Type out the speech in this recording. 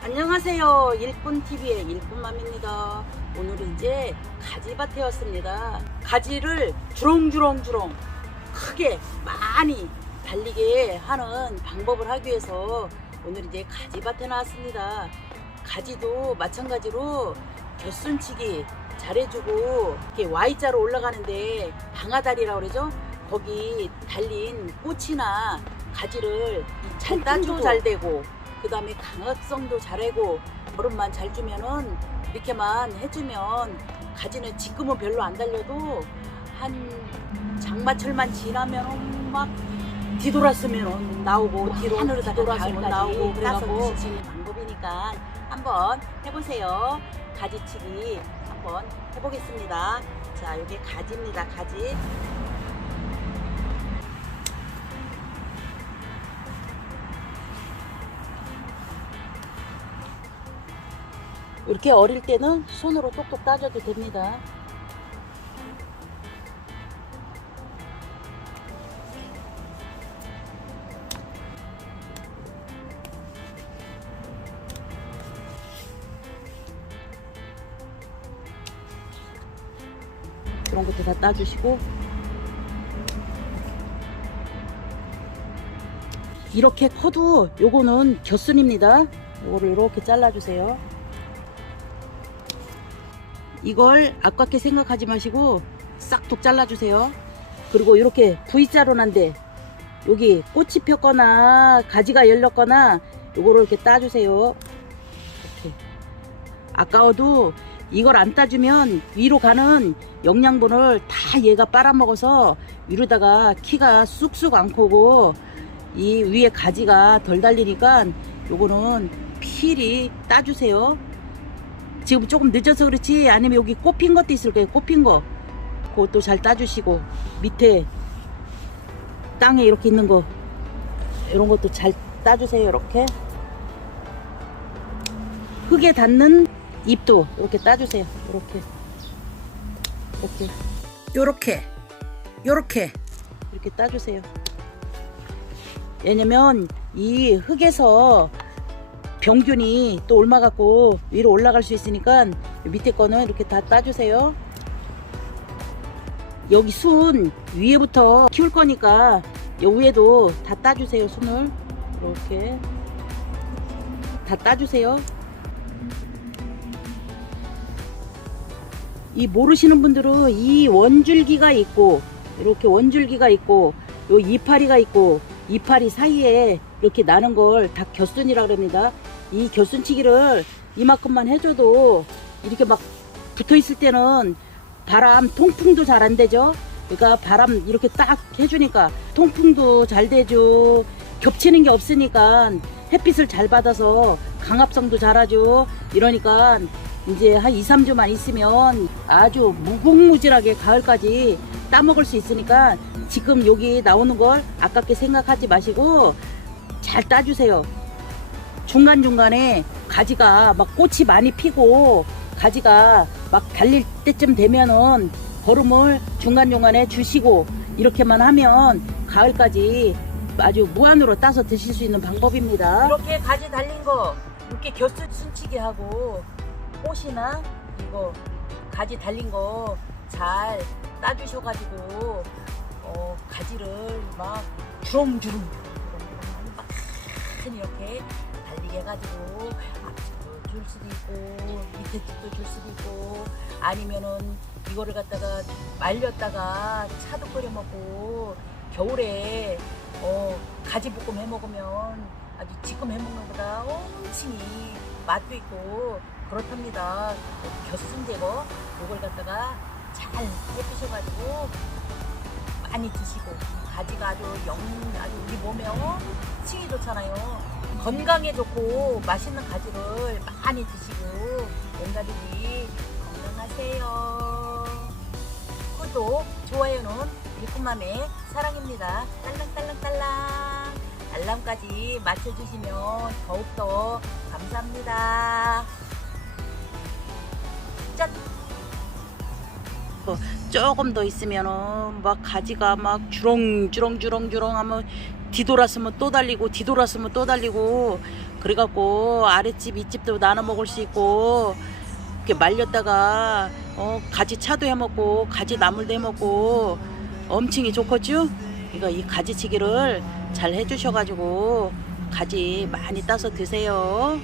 안녕하세요. 일꾼TV의 일꾼맘입니다. 오늘은 이제 가지밭에 왔습니다. 가지를 주렁주렁주렁 크게 많이 달리게 하는 방법을 하기 위해서 오늘 이제 가지밭에 나왔습니다. 가지도 마찬가지로 겨순치기 잘해주고 이렇게 Y자로 올라가는데 방아다리라고 그러죠? 거기 달린 꽃이나 가지를 잘 따줘도 잘 되고 그 다음에 강합성도 잘하고 얼음만 잘 주면은 이렇게만 해주면 가지는 지금은 별로 안 달려도 한 장마철만 지나면 막 뒤돌았으면 나오고 뒤로 하늘에다가 뒤돌았으면 나오고 수 있는 방법이니까 한번 해보세요. 가지치기 한번 해보겠습니다. 자 여기 가지입니다 가지 이렇게 어릴 때는 손으로 똑똑 따줘도 됩니다. 이런 것도 다 따주시고 이렇게 커도 요거는 겨순입니다. 요거를 이렇게 잘라주세요. 이걸 아깝게 생각하지 마시고 싹둑 잘라주세요. 그리고 이렇게 V자로 난데 여기 꽃이 폈거나 가지가 열렸거나 요거를 이렇게 따주세요. 이렇게. 아까워도 이걸 안 따주면 위로 가는 영양분을 다 얘가 빨아먹어서 위로다가 키가 쑥쑥 안 크고 이 위에 가지가 덜 달리니까 요거는 필히 따주세요. 지금 조금 늦어서 그렇지? 아니면 여기 꽃핀 것도 있을 거예요. 꽃핀 거. 그것도 잘 따주시고 밑에 땅에 이렇게 있는 거. 이런 것도 잘 따주세요 이렇게. 흙에 닿는 잎도 이렇게 따주세요. 이렇게. 이렇게. 요렇게. 요렇게. 이렇게 따주세요. 왜냐면 이 흙에서 병균이 또 옮아갖고 위로 올라갈 수 있으니까 밑에 거는 이렇게 다 따주세요. 여기 순 위에부터 키울 거니까 요 위에도 다 따주세요. 순을 이렇게 다 따주세요. 이 모르시는 분들은 이 원줄기가 있고 이렇게 원줄기가 있고 요 이파리가 있고 이파리 사이에 이렇게 나는 걸 다 겨순이라 그럽니다. 이 겨순치기를 이만큼만 해줘도 이렇게 막 붙어 있을 때는 바람 통풍도 잘 안 되죠. 그러니까 바람 이렇게 딱 해주니까 통풍도 잘 되죠. 겹치는 게 없으니까 햇빛을 잘 받아서 강합성도 잘하죠. 이러니까 이제 한 2, 3주만 있으면 아주 무궁무진하게 가을까지 따먹을 수 있으니까 지금 여기 나오는 걸 아깝게 생각하지 마시고 잘 따주세요. 중간중간에 가지가 막 꽃이 많이 피고 가지가 막 달릴 때쯤 되면은 거름을 중간중간에 주시고 이렇게만 하면 가을까지 아주 무한으로 따서 드실 수 있는 방법입니다. 이렇게 가지 달린 거 이렇게 겨순 순치기 하고 꽃이나 이거 가지 달린 거 잘 따주셔가지고 어, 가지를 막 주렁주렁 막 이렇게 달리게 해가지고 앞집도 줄 수도 있고 밑에 집도 줄 수도 있고 아니면은 이거를 갖다가 말렸다가 차도 끓여 먹고 겨울에 어, 가지 볶음 해 먹으면 아주 지금 해 먹는 것보다 엄청이 맛도 있고 그렇답니다. 겨순대고 이걸 갖다가 잘 해주셔가지고 많이 드시고 이 가지가 아주 영 아주 우리 몸에 엄청이 좋잖아요. 건강에 좋고 맛있는 가지를 많이 드시고 온가족이 건강하세요. 구독, 좋아요는 일꾼맘의 사랑입니다. 딸랑딸랑딸랑 알람까지 맞춰주시면 더욱더 감사합니다. 짠! 그 조금 더 있으면은 막 가지가 막 주렁주렁주렁주렁 하면 뒤돌았으면 또 달리고 뒤돌았으면 또 달리고 그래갖고 아랫집 윗집도 나눠 먹을 수 있고 이렇게 말렸다가 어 가지 차도 해 먹고 가지 나물도 해 먹고 엄청이 좋겠죠? 그러니까 이 가지치기를 잘 해주셔가지고 가지 많이 따서 드세요.